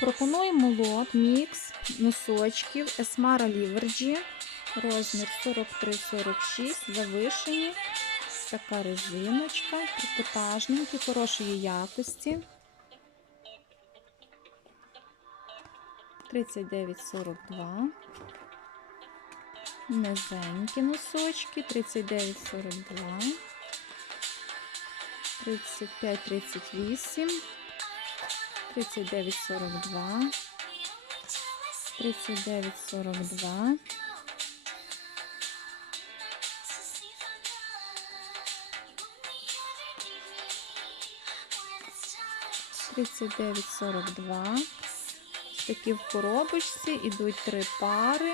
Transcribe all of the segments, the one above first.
Пропонуємо лот, мікс носочків Есмара Ліверджі, розмір 43-46, завишені. Така резиночка, трикотажненькі, хорошої якості. 39,42. Низенькі носочки, 39,42. 35-38. 39,42. 39,42. Тридцять дев'ять сорок два. Такі в коробочці ідуть три пари.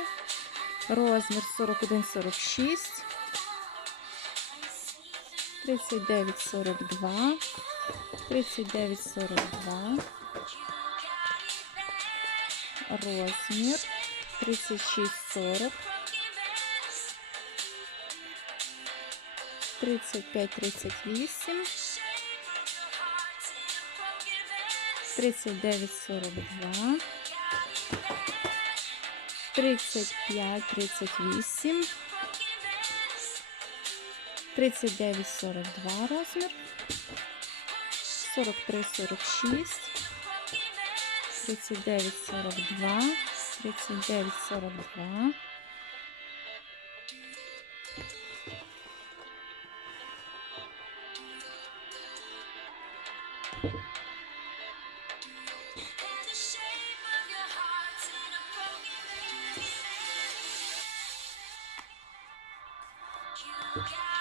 Розмір 41-46. 39-42. 39-42. Розмір 36-40. 35-38. 39-42. 35, 38, 39, 42 розмір, 43, 39,42, 39,42. Yeah.